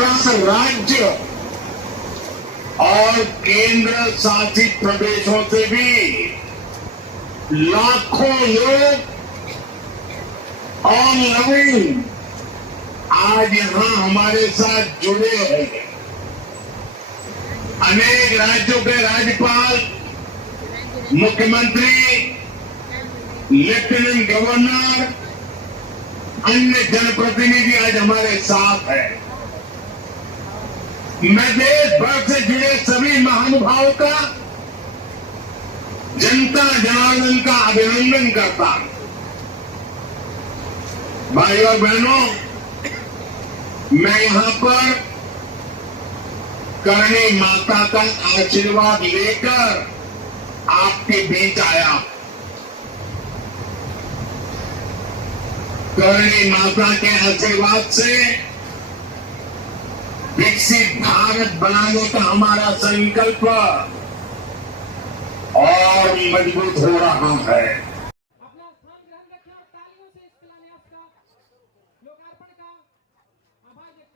दस राज्य और केंद्र शासित प्रदेशों से भी लाखों लोग ऑनलाइन आज यहाँ हमारे साथ जुड़े हैं। अनेक राज्यों के राज्यपाल, मुख्यमंत्री, लेफ्टिनेंट गवर्नर, अन्य जनप्रतिनिधि आज हमारे साथ है। मैं देश भर से जुड़े सभी महानुभावों का जनता जनार्दन का अभिनंदन करता हूँ। भाई और बहनों, मैं यहाँ पर करणी माता का आशीर्वाद लेकर आपके बीच आया करणी माता के आशीर्वाद से विकसित भारत बनाने का हमारा संकल्प और मजबूत हो रहा है अपना स्थान ग्रहण रखें और तालियों से इस शिलान्यास का लोकार्पण का आभार व्यक्त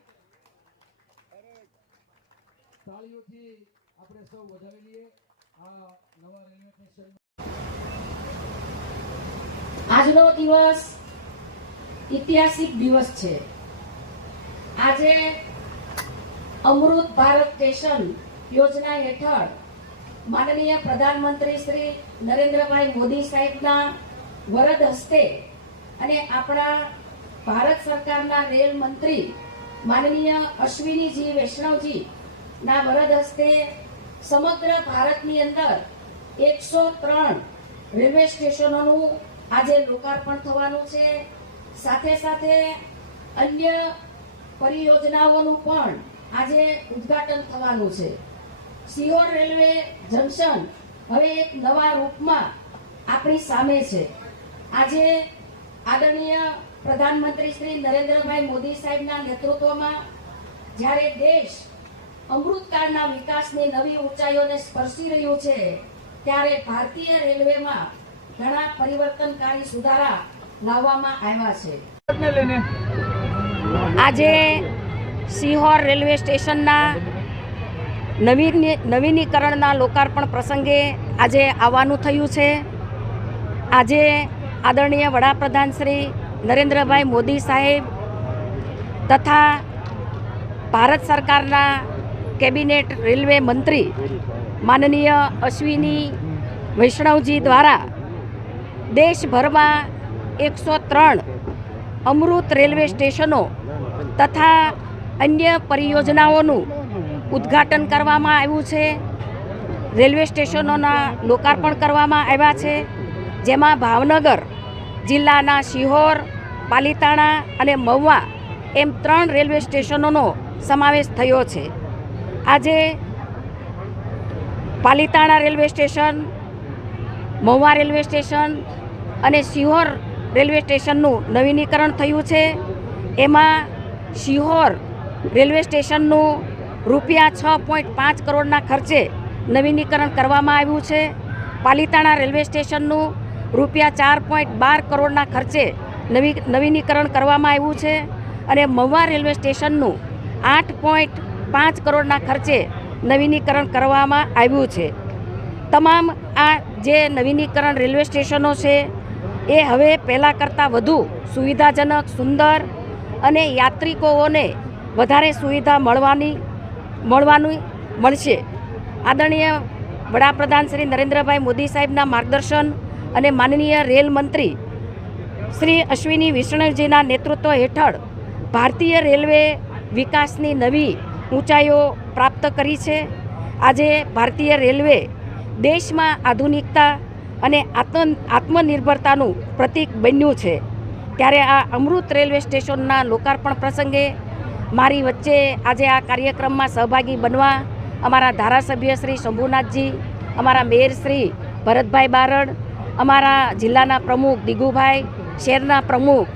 करें તાળીઓથી આપણે સૌ વધાવી લઈએ આ નવા રેલવે સ્ટેશન આજનો દિવસ ઐતિહાસિક દિવસ છે આજે અમૃત ભારત સ્ટેશન યોજના હેઠળ માનનીય પ્રધાનમંત્રી શ્રી નરેન્દ્રભાઈ મોદી સાહેબના વરદ હસ્તે અને આપણા ભારત સરકારના રેલ મંત્રી માનનીય અશ્વિનીજી વૈષ્ણવજી ના વરદ હસ્તે સમગ્ર ભારતની અંદર એકસો ત્રણ રેલવે સ્ટેશનોનું આજે લોકાર્પણ થવાનું છે. સાથે સાથે અન્ય પરિયોજનાઓનું પણ આજે ઉદઘાટન થવાનું છે. સિયોર રેલવે જંકશન હવે એક નવા રૂપમાં આપણી સામે છે. આજે આદરણીય પ્રધાનમંત્રી શ્રી નરેન્દ્રભાઈ મોદી સાહેબના નેતૃત્વમાં જ્યારે દેશ અમૃતકાળના વિકાસની નવી ઊંચાઈઓને સ્પર્શી રહ્યું છે ત્યારે ભારતીય રેલવેમાં ઘણા પરિવર્તનકારી સુધારા લાવવામાં આવ્યા છે. આજે સિહોર રેલવે સ્ટેશનના નવીની નવીનીકરણના લોકાર્પણ પ્રસંગે આજે આવવાનું થયું છે. આજે આદરણીય વડાપ્રધાન શ્રી નરેન્દ્રભાઈ મોદી સાહેબ તથા ભારત સરકારના કેબિનેટ રેલવે મંત્રી માનનીય અશ્વિની વૈષ્ણવજી દ્વારા દેશભરમાં એકસો ત્રણ અમૃત રેલવે સ્ટેશનો તથા અન્ય પરિયોજનાઓનું ઉદ્ઘાટન કરવામાં આવ્યું છે. રેલવે સ્ટેશનોના લોકાર્પણ કરવામાં આવ્યા છે. જેમાં ભાવનગર, જિલ્લાના શિહોર, પાલીતાણા અને મહુવા એમ ત્રણ રેલવે સ્ટેશનોનો સમાવેશ થયો છે. આજે Palitana railway station, Mahuva railway station અને શિહોર રેલવે સ્ટેશનનું નવીનીકરણ થયું છે. એમાં શિહોર રેલવે સ્ટેશનનું રૂપિયા છ પોઈન્ટ પાંચ કરોડના ખર્ચે નવીનીકરણ કરવામાં આવ્યું છે. પાલિતાણા રેલવે સ્ટેશનનું રૂપિયા ચાર પોઈન્ટ બાર કરોડના ખર્ચે નવી, નવીનીકરણ કરવામાં આવ્યું છે અને મહુવા રેલવે સ્ટેશનનું આઠ પોઈન્ટ પાંચ કરોડના ખર્ચે નવીનીકરણ કરવામાં આવ્યું છે. તમામ આ જે નવીનીકરણ રેલવે સ્ટેશનો છે, એ હવે પહેલાં કરતાં વધુ સુવિધાજનક, સુંદર અને યાત્રિકોને વધારે સુવિધા મળવાની મળવાની મળશે. આદરણીય વડાપ્રધાન શ્રી નરેન્દ્રભાઈ મોદી સાહેબના માર્ગદર્શન અને માનનીય રેલ મંત્રી શ્રી અશ્વિની વિષ્ણુજીના નેતૃત્વ હેઠળ ભારતીય રેલવે વિકાસની નવી ઊંચાઈઓ પ્રાપ્ત કરી છે. આજે ભારતીય રેલવે દેશમાં આધુનિકતા અને આત્મ આત્મનિર્ભરતાનું પ્રતીક બન્યું છે. ત્યારે આ અમૃત રેલવે સ્ટેશનના લોકાર્પણ પ્રસંગે મારી વચ્ચે આજે આ કાર્યક્રમમાં સહભાગી બનવા અમારા ધારાસભ્ય શ્રી શંભુનાથજી, અમારા મેયર શ્રી ભરતભાઈ બારડ, અમારા જિલ્લાના પ્રમુખ દિગુભાઈ, શહેરના પ્રમુખ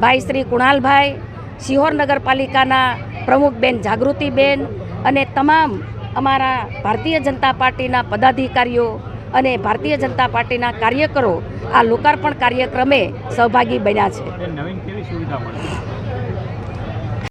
ભાઈ શ્રી કુણાલભાઈ, શિહોર નગરપાલિકાના પ્રમુખ બેન જાગૃતિબેન અને તમામ અમારા ભારતીય જનતા પાર્ટીના પદાધિકારીઓ અને ભારતીય જનતા પાર્ટીના કાર્યકરો આ લોકાર્પણ કાર્યક્રમે સહભાગી બન્યા છે.